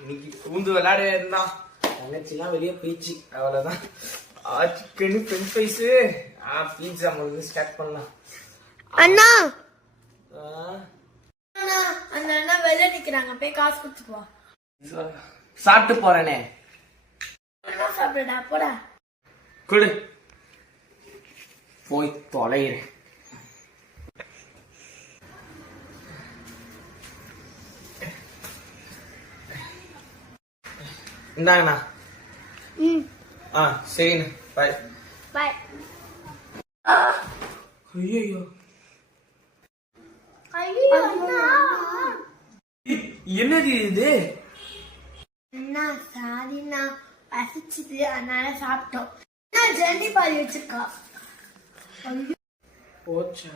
இன்னைக்கு பூந்து விளையாட இருந்தான். தங்கச்சிலாம் வெளியே போயிடுச்சு. அவ்வளவுதான். சிக்கன் ஃப்ரெஞ்ச் ஃப்ரைஸ் பீட்சா முதல்ல ஸ்டார்ட் பண்ணலாம். அண்ணா அந்த அண்ணா வெளியே நிக்கிறாங்க, போய் காசு கொடுத்துட்டு வா. சாப்பிட்டு போறேனே. சாப்பிடுடா, போடா. குடு, போய் தொலைகிறேன். இந்தாங்கண்ணா. சரிண்ணா, பாய் பாய். ஐயோ என்னது இது? அண்ணா சாரிண்ணா, பசிச்சுது அதனால சாப்பிட்டோம். ஜெண்டி பாதி வச்சிருக்கா. போச்சா?